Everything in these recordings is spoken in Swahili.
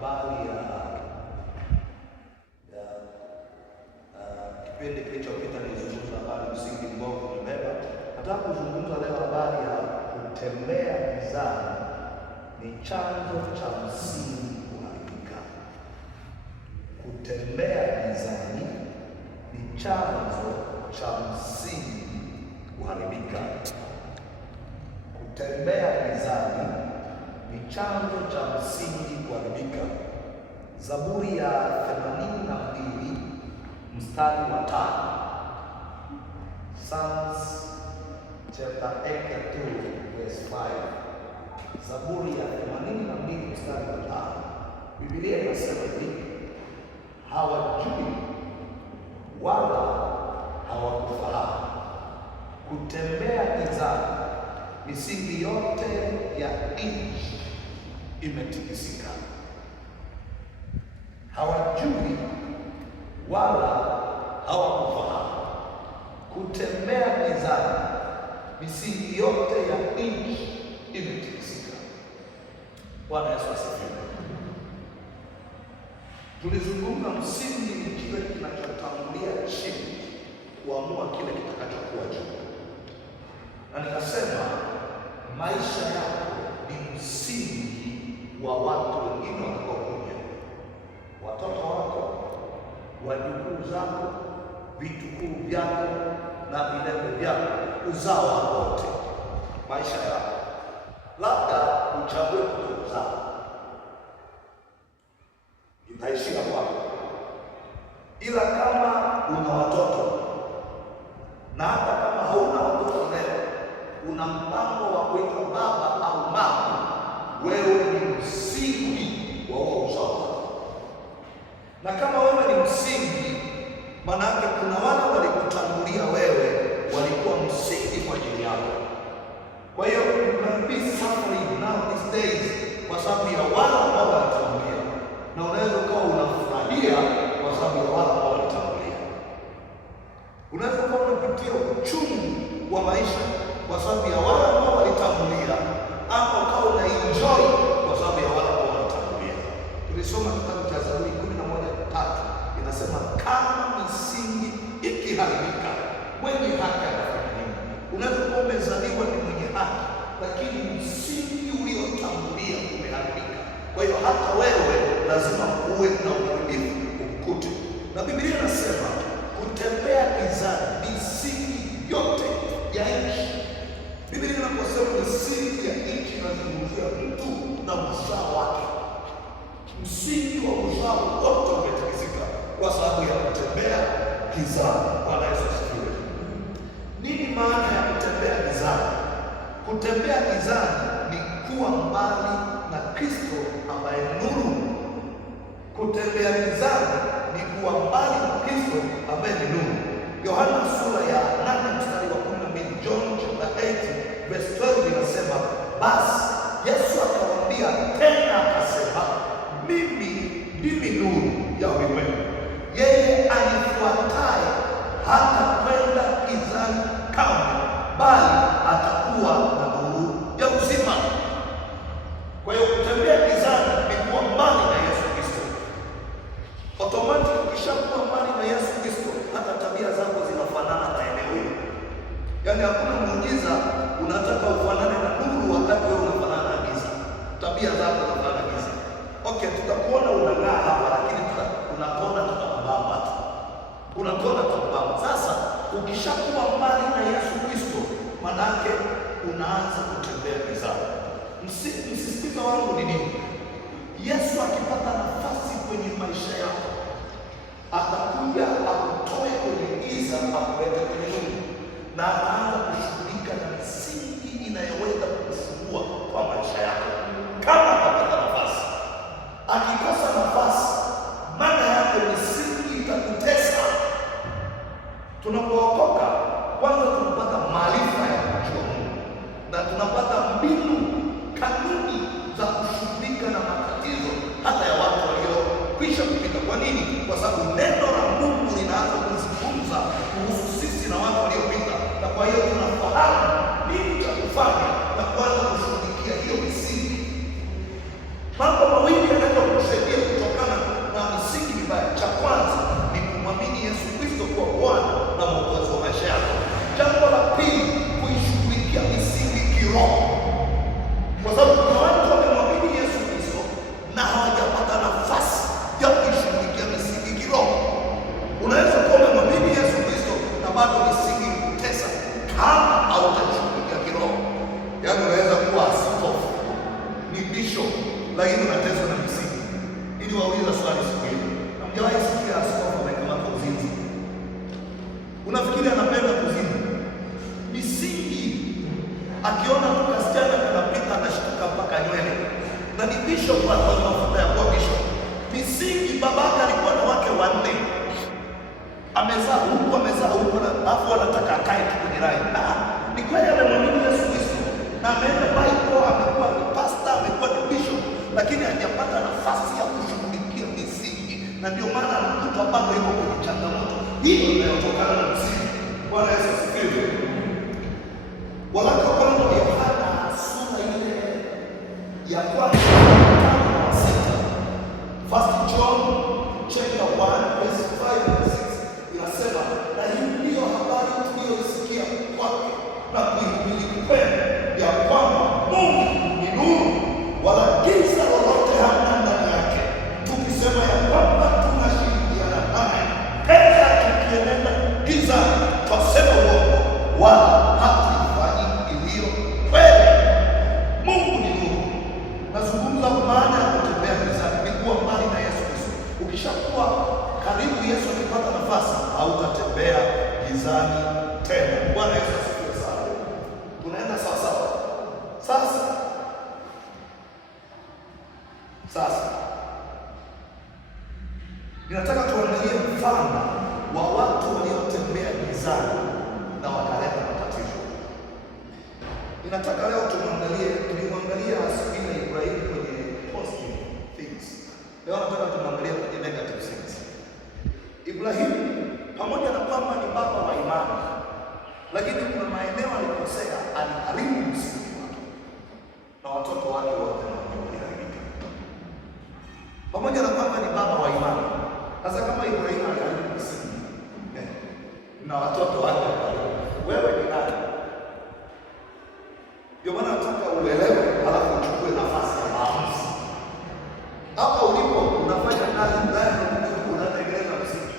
habari ya kipindi kilichopita nilizungumza habari msingi mbovu umebeba. Nataka kuzungumza leo habari ya kutembea gizani ni chanzo cha msingi kuharibika. Kutembea gizani ni chanzo cha msingi kuharibika. Kutembea gizani ni chanzo cha msingi kuharibika. Zaburi ya 82 mstari wa 5. Psalms chapter 82 verse 5. Zaburi ya 82 mstari wa 5. Biblia inasema hivi: hawajui wala hawakufahamu. Kutembea gizani, misingi yote ya nchi imetikisika. Hawajui wala hawakufahamu. Kutembea gizani, misingi yote ya nchi imetikisika. Bwana Yesu asifiwe. Tulizungumza msingi ni kile kinachotangulia chini kuamua kile kitakachokuwa juu, na nikasema maisha yako ni msingi wa watu wengine watakaokuja, watoto wako, wajukuu zako, vitukuu vyako na vilembe vyako, uzao wako wote. Maisha yako labda uchague kutokuzaa, itaishia kwako, ila kama una watoto na hata kama hauna watoto leo, una mpango wa kuitwa baba au mama, wewe ni msingi wa huo uzao. Na kama wewe ni msingi, manake kuna wale walikutangulia wewe, walikuwa msingi kwa ajili yako. Kwa hiyo you can be suffering now these days kwa sababu ya wale ambao walitangulia, na unaweza ukawa unafurahia kwa sababu ya wale ambao walitangulia. Unaweza kuwa unapitia uchungu wa maisha kwa sababu ya wale ambao walitangulia, ama ukawa unaenjoy kwa sababu ya wale ambao walitangulia. Tulisoma kitabu cha Zaburi 11:3, inasema kama misingi ikiharibika, mwenye haki atafanya nini? Unaweza kuwa umezaliwa ni mwenye haki, lakini msingi uliotangulia umeharibika. Kwa hiyo hata wewe lazima uwe na uharibifu ukute. Na Biblia inasema kutembea gizani, misingi yote ya nchi. Biblia inaposema misingi ya nchi, inazungumzia mtu na uzao wake. Msingi wa uzao wote umetikisika kwa sababu ya kutembea gizani. Bwana Yesu asifiwe. Nini maana ya kutembea gizani? Kutembea gizani ni kuwa mbali na Kristo ambaye nuru. Kutembea gizani ni kuwa mbali na Kristo ambaye ni nuru. Yohana sura ya 8 mstari wa 12, John chapter 8 verse 12 inasema, basi Yesu akawaambia tena akasema, mimi ndimi nuru ya ulimwengu, yeye anifuataye hata kwenda gizani kamwe, bali atakuwa na nuru ya uzima. Kwa hiyo kutembea gizani ni kuwa mbali na Yesu Kristo. Automatic ukishakuwa mbali na Yesu Kristo, hata tabia zako zinafanana na eneo hilo. Yaani hakuna muujiza unataka ufanane na nuru wakati wewe unafanana na giza. Tabia zako zinafanana na giza. Okay, tutakuona unang'aa hapa, lakini unapona tutakubamba tu. Unapona tutakubamba. Sasa ukishakuwa mbali na Yesu Kristo, manake unaanza kutembea gizani. Msisitizo wangu ni nini? Yesu akipata nafasi kwenye maisha yako, atakuja akutoe kwenye giza akulete kwenye nuru, na anaanza kushughulika na misingi inayoweza kufungua kwa maisha yako kama atapata nafasi. Akikosa nafasi, maana yake misingi itakutesa. Tunapookoka, kwanza tunapata maarifa ya kujua Mungu, na tunapata mbinu, kanuni za kushughulika na matatizo hata ya watu waliokwisha kupita. Kwa nini? Kwa sababu neno la Mungu linaanza kuzungumza kuhusu sisi na watu waliopita, na kwa hiyo tunafahamu nini cha kufanya na kuanza kushughulikia hiyo misingi. Mambo mawili yanaweza kukusaidia ni bishop, lakini unateswa na misingi. Ili wauliza swali siku hiyo, hamjawahi sikia askofu amekamatwa uzinzi? Unafikiri anapenda kuzini? Misingi, akiona tu kasichana kanapita anashtuka mpaka nywele, na ni bishop kwa mafuta ya kuwa bishop. Misingi, babaka alikuwa na wake 4, amezaa huko na afu anataka akae tu kwenye rai. Na ni kweli amemwamini Yesu Kristo na ameenda Bible, amekuwa ni pastor, amekuwa ni bishop, lakini hajapata nafasi ya kushughulikia misingi, na ndio maana anakuta bado yuko kwenye changamoto hiyo inayotokana na misingi. Bwana Yesu asifiwe. Waraka wa kwanza wa Yohana sura ile ya kwanza 5-6, First John chapter 1 verse 5 and 6 inasema, na hii ndiyo habari tuliyosikia kwake na kuihubiri kwenu, ya kwamba Mungu ni nuru, wala giza lolote hamna ndani yake. Tukisema ya kwamba tunashirikiana naye, tena tukienenda giza, twasema uongo, wala hatuifanyi iliyo kweli. Mungu ni nuru. Nazungumza maana ya kutembea gizani, ni kuwa mbali na Yesu Kristo. Ukishakuwa karibu Yesu akipata nafasi, hautatembea gizani tena. Bwana Yesu asifiwe sana. Tunaenda sawa sawa. Sasa ninataka tuangalie mfano wa watu waliotembea gizani na wakaleta matatizo. Ninataka leo tulimwangalia asubuhi Ibrahimu kwenye positive things. Leo nataka tumwangalie kwenye negative things. Ibrahimu pamoja na kwamba ni baba wa imani, lakini kuna maeneo alikosea, aliharibu msingi wake na watoto wake wote waliharibika. Pamoja na kwamba ni baba wa imani, sasa kama Ibrahimu aliharibu msingi na watoto wake, wewe ni nani? Ndio maana nataka uelewe, halafu uchukue nafasi ya maamuzi. Hapa ulipo unafanya kazi ndani, unatengeneza msingi.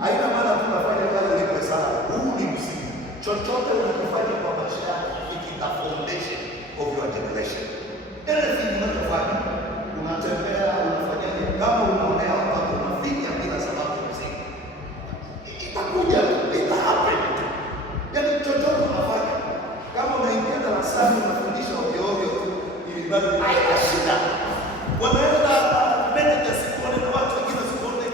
Haina maana tunafanya kazi ulipo sana. Huu ni msingi. Chochote unachofanya kwa maisha yako, it is the foundation of your generation. Anything unachofanya, unatembea, unafanyaje, kama unaonea watu unafinya bila sababu msingi, itakuja, ita happen. Yaani chochote unafanya, kama unaingia darasani unafundisha ovyo ovyo tu, ili bado haina shida. Wanaenda manager sikuone na watu wengine sikuone,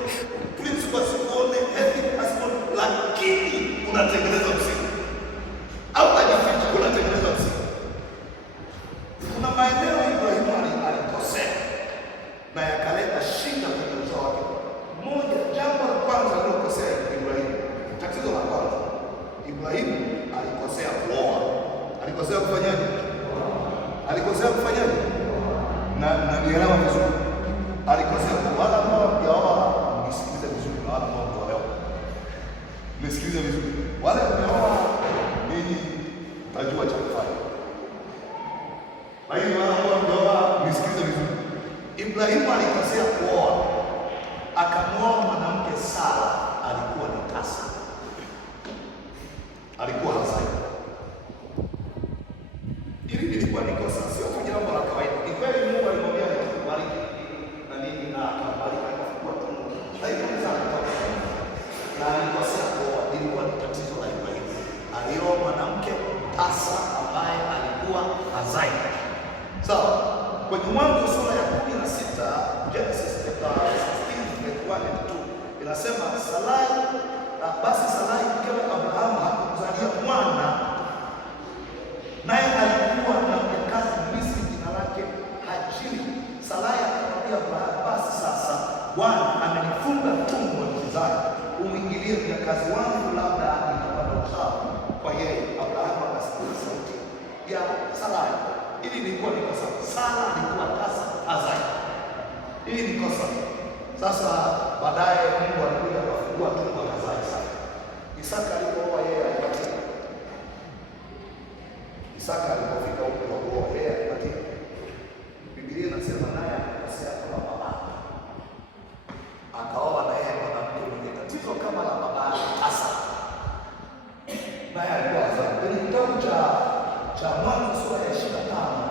principal sikuone, head sikuone, lakini unatengeneza msingi. Au unajificha, unatengeneza msingi. Kuna maeneo Ibrahimu alikosea na yakaleta shida kwenye uzao wake. Jambo la kwanza alilokosea Ibrahimu, tatizo la kwanza, Ibrahimu alikosea kuoa. Alikosea kufanyaje? Alikosea kufanyaje? Na nielewa vizuri. Alikosea kwa wala ambao hawajaoa, nisikilize vizuri, na wala ambao hawajaoa, nisikilize vizuri. Wale ambao ninyi tajua cha kufanya. Lakini wala ambao hawajaoa, nisikilize vizuri. Ibrahimu alikosea kuoa. Akamwoa mwanamke Sara, alikuwa ni tasa. Alikuwa hazai. Hili lilikuwa ni kosa, sio tu jambo la kawaida. Ni kweli Mungu alimwambia akubariki na nini, na akabariki akafungua tumbo. Lakini sana na alikosea kuoa. Ilikuwa ni tatizo la Ibrahimu. Alioa mwanamke tasa ambaye alikuwa hazai. Sawa. Kwenye Mwanzo sura ya 16, Genesis chapter 16:1-2 inasema basi Sarai mkewe Abrahamu hakumzalia mwana, naye alikuwa na mjakazi Misri jina lake Hajiri. Sarai akamwambia Abrahamu, basi sasa Bwana amenifunga tumbo nikizaa, umwingilie mjakazi wangu, labda nitapata uzao kwa yeye. Abrahamu akasikia sauti ya Sarai. Hili lilikuwa ni kosa. Sara alikuwa tasa hazai. Hili ni kosa. Sasa baadaye Mungu alikuja akafungua tumbo akazaa Isaka. Isaka alipooa yeye alipatia. Isaka alipofika huko kwa kuoa yeye alipatia. Biblia inasema naye akakosea kama baba. Akaoa na yeye mwanamke mwenye tatizo kama la baba tasa. Naye alikuwa hazai. Kwenye kitabu cha Mwanzo sura ya 25,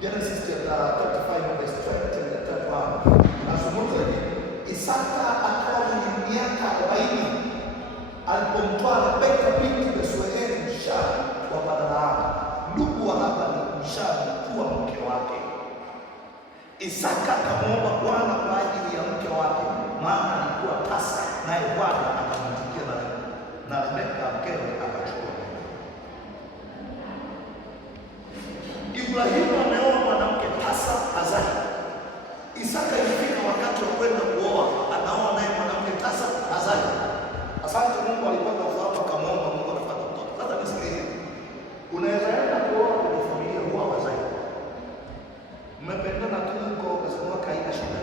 Genesis chapter 35 verse 20 na 31 nazungumza hivi, Isaka akawa mwenye miaka 40 alipomtwaa Rebeka binti Besueli Mshani wa Padanamu, ndugu wa Labani Mshani kuwa mke wake. Isaka akamwomba Bwana kwa ajili ya mke wake, maana alikuwa tasa, naye Bwana akamwitikia na Rebeka mkewe akachukua. Ibrahimu ameoa mwanamke tasa hazai. Isaka ilifika wakati wa kwenda kuoa, anaoa naye mwanamke tasa hazai. Asante Mungu alikuwa na ufahamu, akamwomba Mungu anapata mtoto. Sasa nisikilize, unaweza enda kuoa kwenye familia huwa wazai, mmependana tu huko, ukasema kaina shida,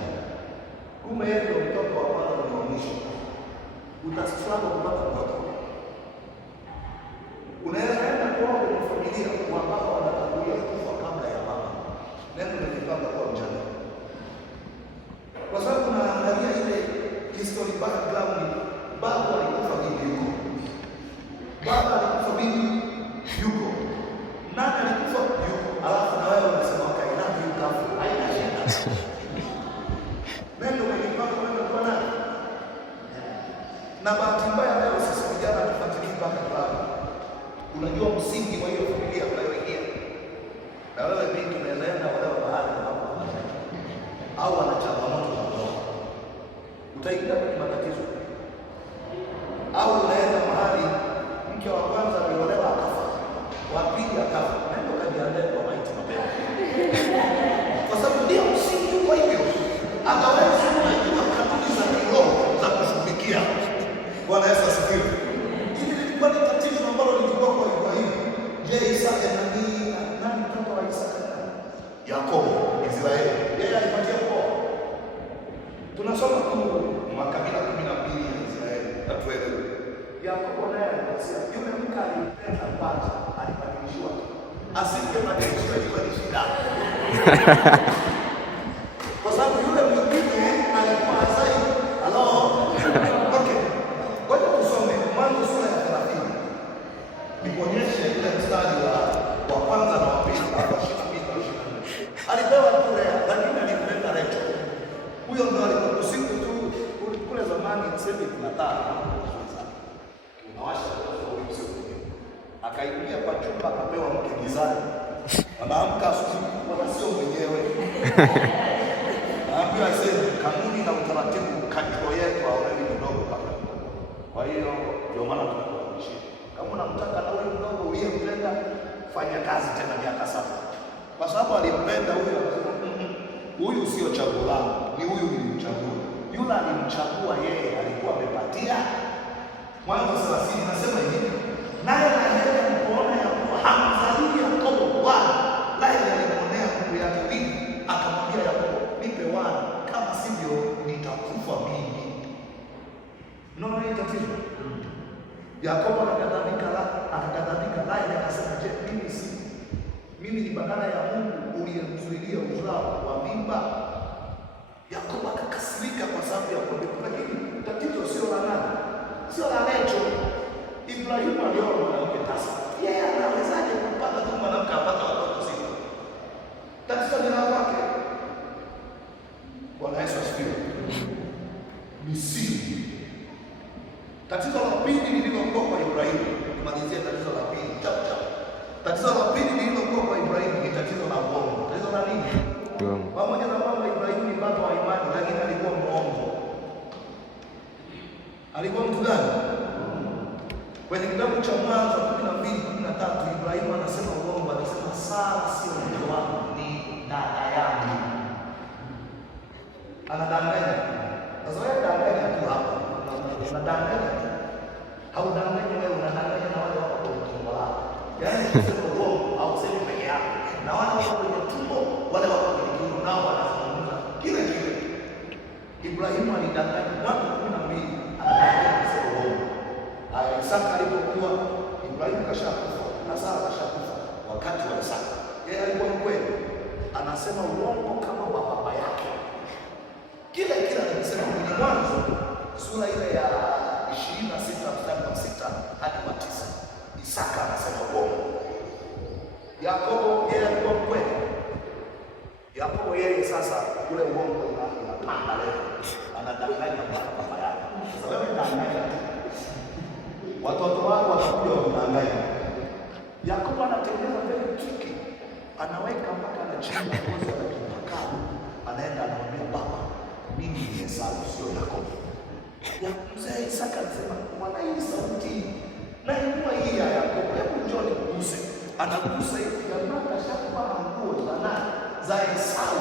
kumbe yeye ndio mtoto wa kwanza na wa mwisho, utastruggle kupata mtoto. Unaweza enda kuoa kwenye familia kwa baba wanatangulia kufa kabla ya mama, neno limepanga kwa mjane, kwa sababu unaangalia ile history background. Baba alikufa bibi yuko, baba alikufa bibi yuko, nani alikufa yuko, alafu na wewe unasema kaina yuko, haina shida. Neno limepanga kwa nani? Na bahati mbaya leo sisi vijana tunafikiri mpaka baba. Unajua msingi wa hiyo familia unayoingia, na wewe binti unaweza enda wale mahali au ana changamoto za ndoa, utaingia kwenye matatizo. Au unaenda mahali mke wa kwanza aliolewa akafa, wa pili akafa, nenda kajiandae kwa maiti mapema, kwa sababu ndio msingi. Kwa hivyo akaweza kujua kanuni za kiroho za kushughulikia. Bwana Yesu asifiwe. Hili lilikuwa ni tatizo ambalo lilikuwa kwa Ibrahimu. Je, Isaka nani mtoto wa Isaka? Yakobo, Israeli. Yeye alipatia kwa. Tunasoma tu makabila 12 ya Israeli, tatuelewe. Yakobo naye alisema yule mke alipenda kwanza, alibadilishiwa. Asingebadilishwa ilikuwa ni shida. Kwa sababu yule mwingine alikuwa Isai. Hello. Okay. Ngoja tusome Mwanzo sura ya 30. Nikuonyeshe ile mstari wa kwanza na wa pili hapa 22. Alipewa kule lakini alipenda Recho. Huyo ndo alikuwa usiku tu kule zamani tuseme tunataa. Unawasha kwa usiku. Akaingia kwa chumba akapewa mke gizani. Anaamka asubuhi kwa sio mwenyewe. Naambiwa sasa kanuni na utaratibu katiba yetu haonani kidogo hapa. Kwa hiyo ndio maana tunakuishia. Kama unamtaka na huyo mdogo uliyempenda, fanya kazi tena miaka 7. Kwa sababu alimpenda huyo, huyu sio chaguo langu, ni huyu nilimchagua. Yule alimchagua yeye alikuwa amepatia. Mwanzo 30 nasema hivi, naye Raheli alipoona ya kuwa hamzalii Yakobo wana, Raheli alimwonea ndugu yake Bila, akamwambia Yakobo, nipe wana, kama sivyo nitakufa mimi. Unaona hii tatizo? Yakobo akakadhabika, Raheli akasema, je, mimi ni badala ya Mungu uliyemzuilia uzao wa mimba? Yakobo akakasirika kwa sababu ya kuondoka, lakini tatizo sio la nani? Sio la Recho. Ibrahimu alioa mwanamke tasa. Yeye anawezaje kupata tu mwanamke apata watoto sita? Tatizo ni la kwake. Bwana Yesu asifiwe. Misingi. Tatizo la pili lililokuwa kwa Ibrahimu, nimalizie tatizo la pili. Tatizo la pili lililokuwa kwa Ibrahimu ni tatizo la uongo. Tatizo la nini? Pamoja na kwamba Ibrahimu ni baba wa imani, lakini alikuwa muongo. Alikuwa mtu gani? Kwenye kitabu cha Mwanzo 12:13 Ibrahimu anasema uongo, anasema Sara sio mke wangu, ni dada yangu. Anadanganya. Sasa wewe danganya tu hapo. Unadanganya. Haudanganya wewe, unadanganya na wale wako kwenye tumbo lako. Yaani unasema uongo au usemi peke yako. Na wale wako kwenye tumbo, wale wako kwenye tumbo nao wanazungumza kile kile. Ibrahimu alidanganya. Mwanzo 12 anadanganya sio uongo. Isaka alipokuwa, Ibrahimu kashakufa na Sara kashakufa wakati wa Isaka. Yeye alikuwa mkweli, anasema uongo kama wa baba yake. Kile anasema kwenye Mwanzo sura ile ya 26 mstari wa 6 hadi wa 9. Isaka anasema uongo. Yakobo yeye alikuwa mkweli. Yakobo yeye sasa ule uongo unapanda leo, anadanganya baba yake. Sasa wewe danganya tu, watoto wako watakuja wakudanganya. Yakobo anatengeneza vile tricky, anaweka mpaka anachimba ngozi ya kipakao, anaenda anamwambia baba, mimi ni Esau sio Yakobo. Ya mzee Isaka anasema mwana, hii sauti na inua hii ya Yakobo, hebu njoo nikuguse. Anagusa hivi jamaa kashapa nguo za Esau.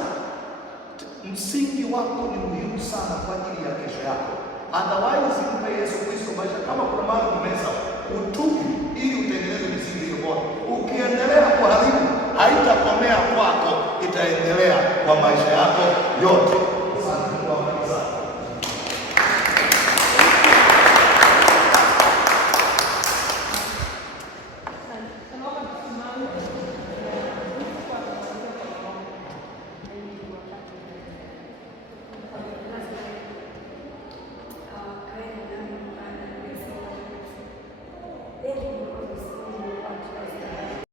Msingi wako ni muhimu sana kwa ajili ya kesho yako. Otherwise mpe Yesu Kristo maisha. Kama kuna mahali umeza utubu ili utengeneze misingi hiyo bora. Ukiendelea kuharibu, haitakomea kwako, itaendelea kwa maisha yako yote.